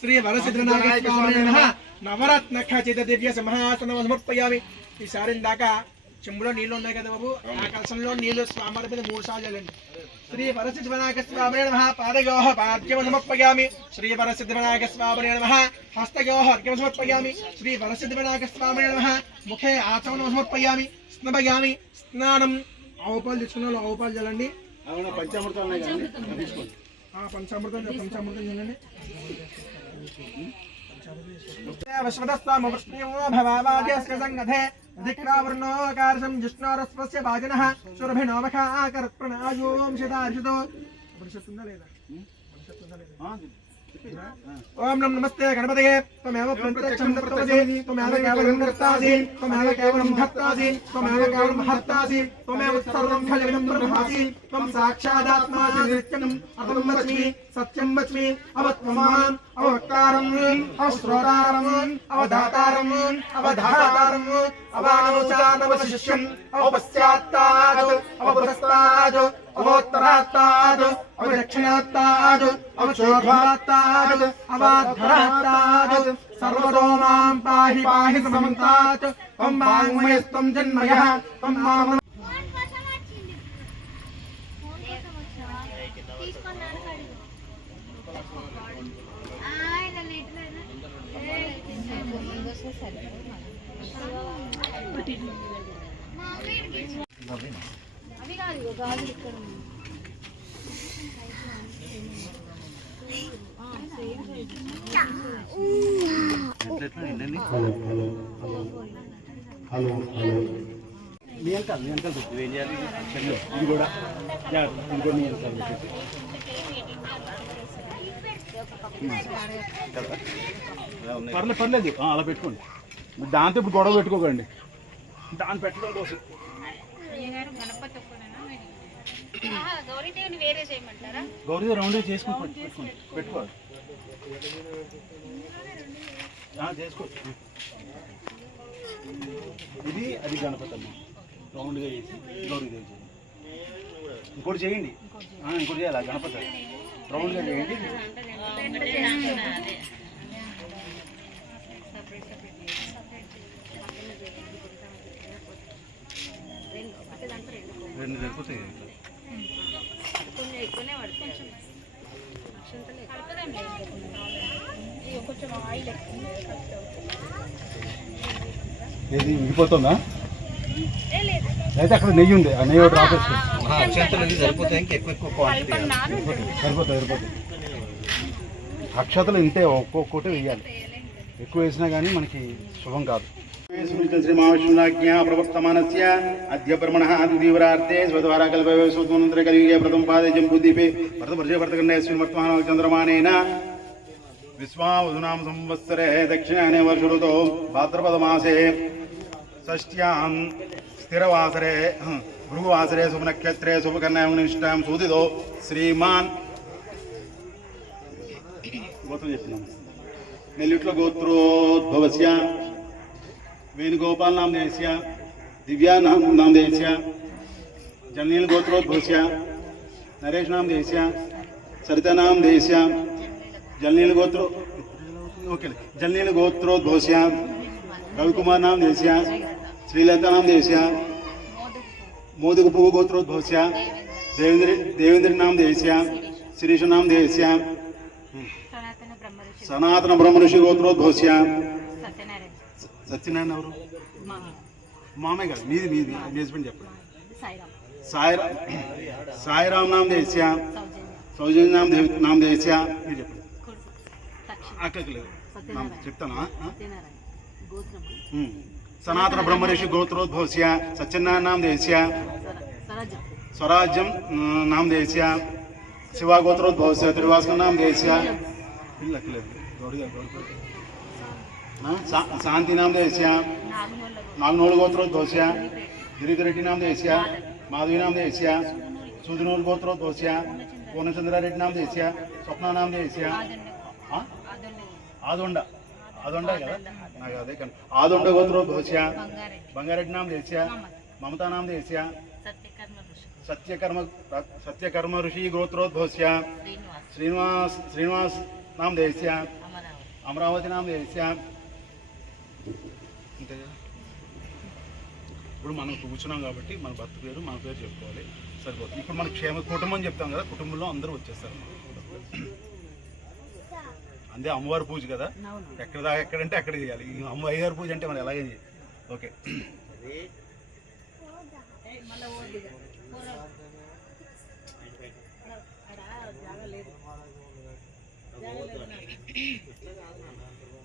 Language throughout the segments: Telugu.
श्री वरसिद्धनाथ स्वामी नमः नवरत्न खचित दिव्य సింహాసనం సమర్పయామి। ఈసారి ఇందాక చెంబులో నీళ్లు ఉన్నాయి కదా బాబు, ఆ కలశంలో నీళ్లు స్వామి మీద 3 సార్లు చల్లండి। శ్రీ వరసిద్ధనాథ స్వామి నమః పాదయోః పాద్యం సమర్పయామి। శ్రీ వరసిద్ధనాథ స్వామి నమః హస్తయోః అర్ఘ్యం సమర్పయామి। శ్రీ వరసిద్ధనాథ స్వామి నమః ముఖే ఆచమనం సమర్పయామి। స్నాపయామి స్నానం ఆవుపాలు తీసుకున్న ఆవుపాలు చల్లండి। అవును పంచామృతం ఉన్నాయి కదా తీసుకోండి। పంచామృతం చల్లండి। జిష్ణోరస్వస్య భాజనః సురభినో మఖాకరత్ప్రణాయోంశితార్షితో పరిషత్తుందా లేదా? ఓం నమో నమస్తే గణపతయే త్వమేవ ప్రత్యక్షం దత్తవసి త్వమేవ కేవలం కర్తాసి త్వమేవ కేవలం భక్తాసి త్వమేవ కేవలం హర్తాసి త్వమేవ సర్వం ఖలితం బ్రహ్మాసి త్వం సాక్షాదాత్మాసి నిత్యం అహం వచ్మి సత్యం వచ్మి అవత్వమానం అవక్తారం అవశ్రోతారం అవధాతారం అవధాతారం అవానోచానవశిష్యం అవపశ్చాత్తాద్ అవపురస్తాద్ అవోత్తరాత్తాద్ అవదక్షిణాత్తాద్ అవచోర్ధ్వాత్తాద్ అవాధరాత్తాద్ సర్వతో మాం పాహి పాహి సమంతాత్ త్వం వాంగ్మయస్త్వం జన్మయః త్వం మామ అవి కాదు గాజు ఇక్కడ hello hello hello hello hello నీ వెనకాల ఏం చేయాలి? ఇది కూడా ఇది కూడా నీ వెనకాల పర్లేదు అలా పెట్టుకోండి। దాంతో ఇప్పుడు గొడవ పెట్టుకోకండి, దాన్ని పెట్టడం కోసం। గౌరీ రౌండ్ చేసుకుని పెట్టుకోవాలి చేసుకోవచ్చు। ఇది అది గణపతి అమ్మ రౌండ్గా చేసి గౌరీదేవి చేయండి। ఇంకోటి చేయండి, ఇంకోటి చేయాలి గణపతి రౌండ్గా చేయండి। రెండు సరిపోతాయి। ఏది విడిపోతుందా? అయితే అక్కడ నెయ్యి ఉంది, ఆ నెయ్యి డ్రాప్ వేసుకోండి। సరిపోతాయి। అక్షతలు ఇంతే ఒక్కొక్కటి వేయాలి, ఎక్కువ వేసినా కానీ మనకి శుభం కాదు। శ్రీమహావిష్ణురాజ్ఞా ప్రవర్తమానస్య అద్య బ్రహ్మణః ఆదిదీవరార్తే స్వద్వారా కల్పే సూత్మనంతర కలియుగే ప్రథమ పాదే జంబూద్వీపే భరతవర్షే భరతఖండేస్మిన్ వర్తమాన చంద్రమానేన విశ్వావసునామ సంవత్సరే దక్షిణాయనే వర్షఋతో భాద్రపదమాసే షష్ట్యాం స్థిరవాసరే భృగువాసరే శుభనక్షత్రే శుభకన్యాం నిష్టాం సూదితో శ్రీమాన్ గోత్రం చెప్పినాం నెల్లిట్ల గోత్రోద్భవస్య వేణుగోపాల్ నామదేశ్య दिव्या नामदेश्य जलनील गोत्रोद्भवस्य नरेश नामदेश्य सरिता नामदेश्य जलनील गोत्रो ओके जलनील गोत्रोद्भवस्य रविकुमार नामदेश्य श्रीलता नामदेश्य मोदकपुव गोत्रोद्भवस्य देवेंद्र नामदेश्य शिरीष नामदेश्य సనాతన బ్రహ్మఋషి గోత్రోద్భవస్య సత్యనారాయణ సత్యనారాయణ ఎవరు మామ మామయ్య గారు మీది మీది మీ హస్బెండ్ చెప్పండి సాయిరామ్ సాయిరామ్ నామదేశ్య సౌజన్య సౌజన్య నామదేశ్య మీరు చెప్పండి కొడుకు తక్షణ అక్కకి లేదు చెప్తానా సత్యనారాయణ గోత్రము సనాతన బ్రహ్మర్షి గోత్రోద్భవస్య సత్యనారాయణ నామదేశ్య స్వరాజ్యం స్వరాజ్యం నామదేశ్య శివ గోత్రోద్భవస్య త్రివాసన నామదేశ్య ఇల్లక్కలేదు శాంతి నామదేశ్య నాగనోళ గోత్రోద్భవస్య గిరిధరెడ్డి నామదేశ్య మాధవి నామదేశ్య సూదినోళ గోత్రోద్భవస్య పూర్ణచంద్రారెడ్డి నామదేశ్య స్వప్న నామదేశ్య ఆదొండ ఆదొండ కదా నాకు అదే కానీ ఆదొండ గోత్రోద్భవస్య బంగారెడ్డి నామదేశ్య మమతా నామదేశ్య సత్యకర్మ ఋషి గోత్రోద్భవస్య శ్రీనివాస్ నామదేశ్య అమరావతి నామదేశ్య అంతే కదా. ఇప్పుడు మనం కూర్చున్నాం కాబట్టి మన భర్త పేరు మన పేరు చెప్పుకోవాలి సరిపోతుంది. ఇప్పుడు మన క్షేమ కుటుంబం చెప్తాం కదా, కుటుంబంలో అందరూ వచ్చేస్తారు. అంతే అమ్మవారి పూజ కదా, ఎక్కడ దాకా ఎక్కడంటే అక్కడ చేయాలి. అయ్యగారి పూజ అంటే మనం ఎలాగే చేయాలి. ఓకే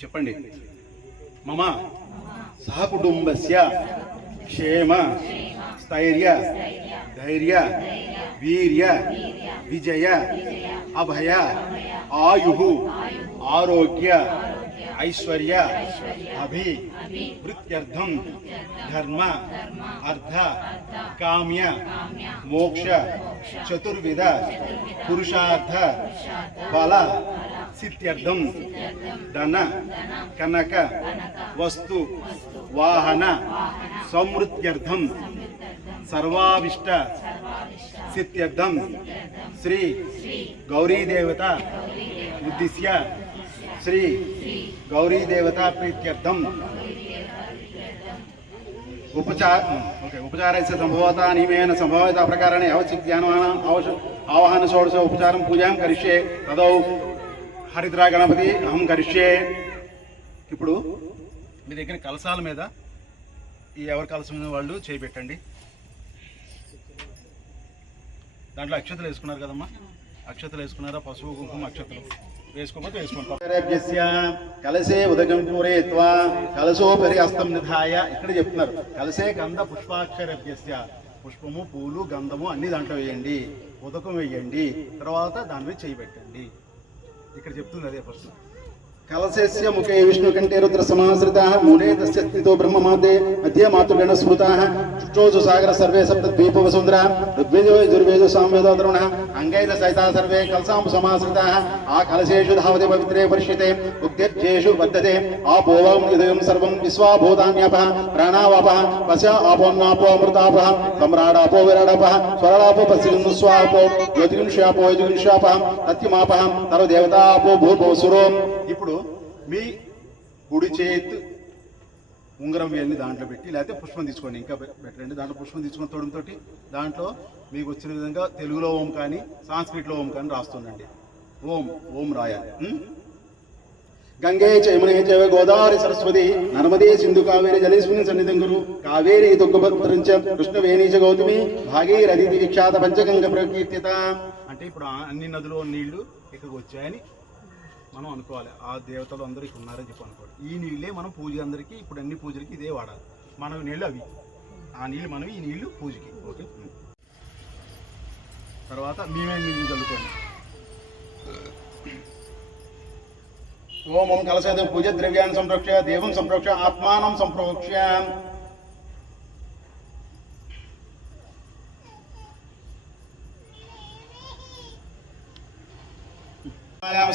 చెప్పండి. మమ సహకుటుంబస్య క్షేమ స్థైర్య ధైర్య వీర్య విజయ అభయ ఆయు ఆరోగ్య ఐశ్వర్య అభివృద్ధ్యర్థం ధర్మ అర్థ కామ్య మోక్ష చతుర్విధ పురుషార్థ ఫల సిద్ధ్యర్థం ధన కనక వస్తు వాహన సమృద్ధ్యర్థం సర్వాభిష్ట సిద్ధ్యర్థం శ్రీ గౌరీదేవత ఉద్దిశ్య శ్రీ గౌరీదేవత ప్రీత్యర్థం ఉపచారस्य సంభవత నియमेन సంభవత ప్రకారేణ అవశ్యక్ జ్ఞానవాన్ ఆవాహన షోడశ ఉపచారం పూజాం కరిష్యే తదౌ హరిద్రా గణపతి అహం కరిష్యే. ఇప్పుడు మీ దగ్గర కలశాల మీద ఈ ఎవరి కలశం మీద వాళ్ళు చేపెట్టండి. దాంట్లో అక్షతలు వేసుకున్నారు కదమ్మా, అక్షతలు వేసుకున్నారా? పసుపు కుంకుమ అక్షతలు వేసుకోకపోతే వేసుకుంటాం. కలసే ఉదకం పూరయిత్వా కలశోపరి హస్తం నిధాయ. ఇక్కడ చెప్తున్నారు కలసే గంధ పుష్పాక్షరభ్యస్య, పుష్పము పూలు గంధము అన్ని దాంట్లో వేయండి, ఉదకం వేయండి, తర్వాత దాని మీద చేయి పెట్టండి. ఇక్కడ చెప్తుంది అదే ఫస్ట్. కలశస్య ముఖే విష్ణుకంఠే రుద్ర సమాశ్రితాః మూలే తస్య స్థితో బ్రహ్మమాదే మధ్యే మాతృగణ స్మృతాః చుట్టోజు సాగర సర్వే సప్త ద్వీప వసుంధరా ఋగ్వేదో యజుర్వేదో సామవేదో అధర్వణః అంగైన సహితా సర్వే కలసాం సమాశ్రితాః ఆ కలశేషు ధావతే పవిత్రే పరిష్యతే ఉగ్ధ్యేషు వర్ధతే ఆపోవం ఇదయం సర్వం విశ్వాభూతాన్యాపః ప్రాణావాపః పశ ఆపోన్నాపో అమృతాపః సమ్రాడాపో విరాడాపః స్వరాడాపో పశ్చిమ స్వాపో జ్యోతిగుంషాపో యజుగుంషాపః తత్యమాపః సర్వదేవతాపో భూర్భువస్సురో. ఇప్పుడు మీ కుడి చేతి ఉంగరం వేయాలని దాంట్లో పెట్టి, లేకపోతే పుష్పం తీసుకోండి, ఇంకా పెట్టండి. దాంట్లో పుష్పం తీసుకున్న తోడంతో దాంట్లో మీకు వచ్చిన విధంగా తెలుగులో ఓం కానీ సాంస్క్రిట్లో ఓం కానీ రాస్తుండండి. ఓం ఓం రాయాలి. గంగే చ యమునే చైవ గోదావరి సరస్వతి నర్మదే సింధు కావేరి జలేస్మిన్ సన్నిధిం కురు కావేరి తుంగభద్రం చ కృష్ణవేణి చ గౌతమి భాగీరథి విఖ్యాత పంచగంగ ప్రకీర్తిత. అంటే ఇప్పుడు అన్ని నదులు నీళ్లు ఇక్కడికి వచ్చాయని మనం అనుకోవాలి. ఆ దేవతలు అందరూ ఇక్కడ ఉన్నారని చెప్పి అనుకోవాలి. ఈ నీళ్ళే మనం పూజ అందరికీ ఇప్పుడు అన్ని పూజలకి ఇదే వాడాలి. మనం నీళ్ళు అవి, ఆ నీళ్ళు మనవి, ఈ నీళ్లు పూజకి. ఓకే, తర్వాత మేమే నీళ్ళు చల్లుకోండి. ఓం కలశ పూజ ద్రవ్యాన్ని సంప్రోక్ష దేవం సంప్రోక్ష ఆత్మానం సంప్రోక్ష.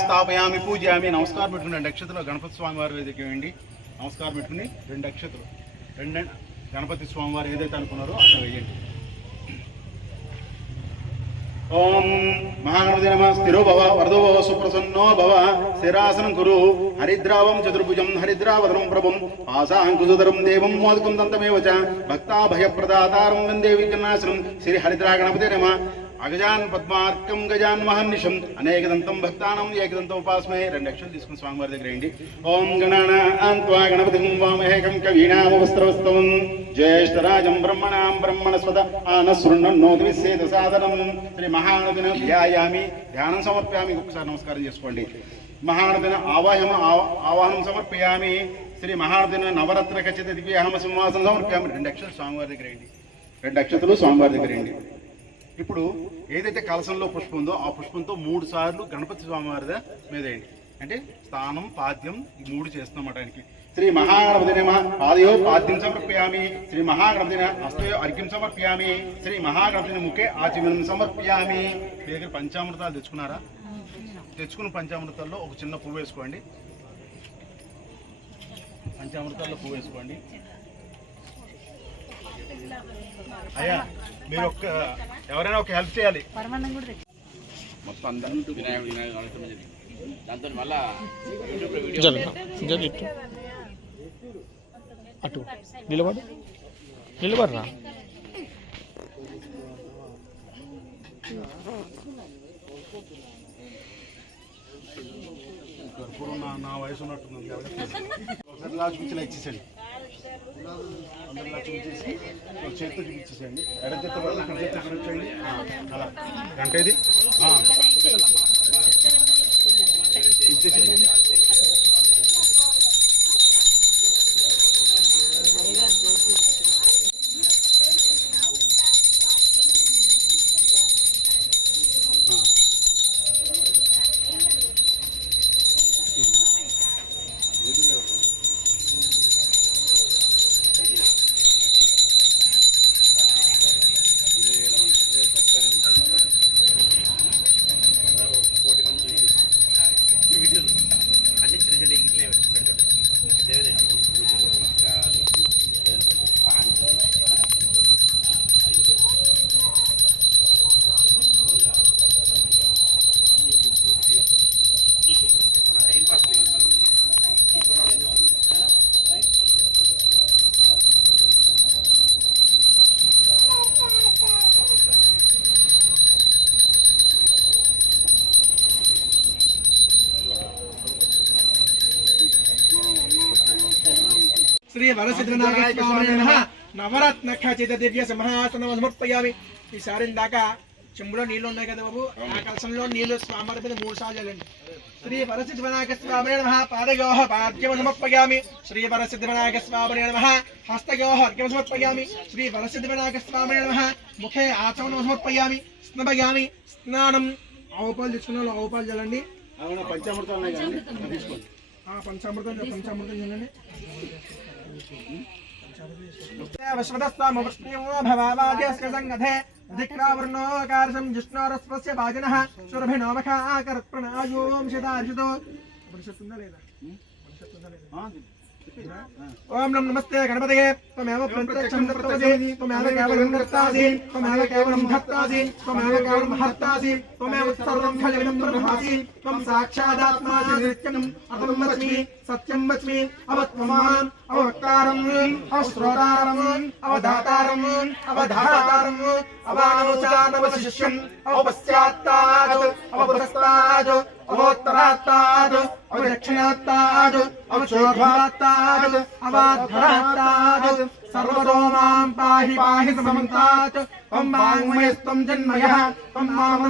స్థాపయామి పూజయామి. నమస్కారం పెట్టుకుని 2 అక్షతలు గణపతి స్వామి వారి దగ్గరికి వేయండి. నమస్కారం పెట్టుకుని 2 అక్షతలు 2 గణపతి స్వామి వారు ఏదైతే అనుకున్నారో అక్కడ వేయండి. ఓం మహాగణపతి నమః. స్థిరో భవ వరదో భవ సుప్రసన్నో భవ స్థిరాసనం కురు. హరిద్రావం చతుర్భుజం హరిద్రావదనం ప్రభం ఆసాంకుసుధరం దేవం మోదకం దంతమేవ చ భక్తాభయప్రదాతారం వందే విఘ్నాశనం. శ్రీ హరిద్రా గణపతి నమః. అగజాన్ పద్మార్కం గజాన్ మహర్నిషం అనేకదంతం భక్తానం ఏకదంతం ఉపాస్మే. 2 అక్షరాలు తీసుకుని స్వామివారి దగ్గర వేయండి. ఓం గణానాం త్వా గణపతిం వామహేకం కవీనాముపస్రవస్తవం జ్యేష్ఠరాజం బ్రహ్మణాం బ్రహ్మణస్పద ఆనశృణ్వన్నోతి విశ్వేత సాదనం. శ్రీ మహానదిన ధ్యాయామి, ధ్యానం సమర్ప్యామి. ఒకసారి నమస్కారం చేసుకోండి. మహానదిన ఆవాహనం సమర్పయామి. శ్రీ మహానదిన నవరత్న ఖచ్చిత దివ్యాహమ సింహాసనం సమర్పయామి. 2 అక్షరాలు స్వామివారి దగ్గర వేయండి. 2 అక్షతలు స్వామివారి దగ్గర వేయండి. ఇప్పుడు ఏదైతే కలశంలో పుష్పం ఉందో ఆ పుష్పంతో 3 సార్లు గణపతి స్వామివారి మీద వేయండి. అంటే స్థానం పాద్యం ఈ 3 చేస్తున్నమాట ఆయనకి. శ్రీ మహాగణపతినే పాదయో పాద్యం సమర్పయామి. శ్రీ మహాగణపతిన హస్తయో అర్ఘ్యం సమర్పయామి. శ్రీ మహాగణపతిని ముఖే ఆచమనం సమర్పయామి. మీ దగ్గర పంచామృతాలు తెచ్చుకున్నారా? తెచ్చుకున్న పంచామృతాల్లో ఒక చిన్న పువ్వు వేసుకోండి. పంచామృతాల్లో పువ్వు వేసుకోండి. అయ్యా మీరు ఎవరైనా ఒక హెల్ప్ చేయాలి. మొత్తం అందరూ దాంతో మళ్ళా అటు నిలబడరా. నా వయసు ఉన్నట్టుంది. ఒకసారి ఇలా చూపించి ఇచ్చేసండి. అందరు ఇలా చూపించేసి చేతితో చూపించేసేయండి. ఎడ చేత పడుతుంది, చేత చూపించండి. అలా అంటే ఇది ఇచ్చేసేయండి. శ్రీ వరసిద్ధనాగ స్వామి నవరత్న ఖచ్చిత దివ్య సింహాసనం సమర్పయామి. ఈసారి ఇందాక చెంబులో నీళ్లు ఉన్నాయి కదా బాబు, ఆ కలశంలో నీళ్లు స్వామివారి మీద 3 సార్లు చల్లండి. శ్రీ వరసిద్ధనాగ స్వామి నమః పాదయోః పాద్యం సమర్పయామి. శ్రీ వరసిద్ధనాగ స్వామి నమః హస్తయోః అర్ఘ్యం సమర్పయామి. శ్రీ వరసిద్ధనాగ స్వామి నమః ముఖే ఆచమనం సమర్పయామి. స్నాపయామి. స్నానం. ఆవుపాలు తీసుకున్న వాళ్ళు ఆవుపాలు చల్లండి. పంచామృతాలు ఉన్నాయి కదండి, తీసుకోండి. పంచామృతం చల్లండి. ధిక్రావర్ణోకారసం జిష్ణోరస్వస్య భాజనః సురభినో మఖాకరత్ప్రణాయోంశితార్షితో. పరిషత్తుందా లేదా? ఓం నమః నమస్తే గణపతయే. త్వమేవ ప్రత్యక్షం దత్తవసి, త్వమేవ కేవలం కర్తాసి, త్వమేవ కేవలం భర్తాసి, త్వమేవ కేవలం హర్తాసి, త్వమేవ సర్వం ఖల్విదం బ్రహ్మాసి, త్వం సాక్షాదాత్మాసి నిత్యం అహం వచ్మి సత్యం వచ్మి. అవత్వమాన్ అవక్తారం అవశ్రోతారం అవధాతారం అవధాతారం అవానోచానవశిష్యం అవపశ్చాత్తాద్ అవపురస్తాద్ అవోత్తరాత్తాద్ అవదక్షిణాత్తాద్ అవచోర్ధ్వాత్తాద్ అవాధరాత్తాద్ సర్వతో మాం పాహి పాహి సమంతాత్. త్వం వాంగ్మయస్త్వం జన్మయః త్వం మామ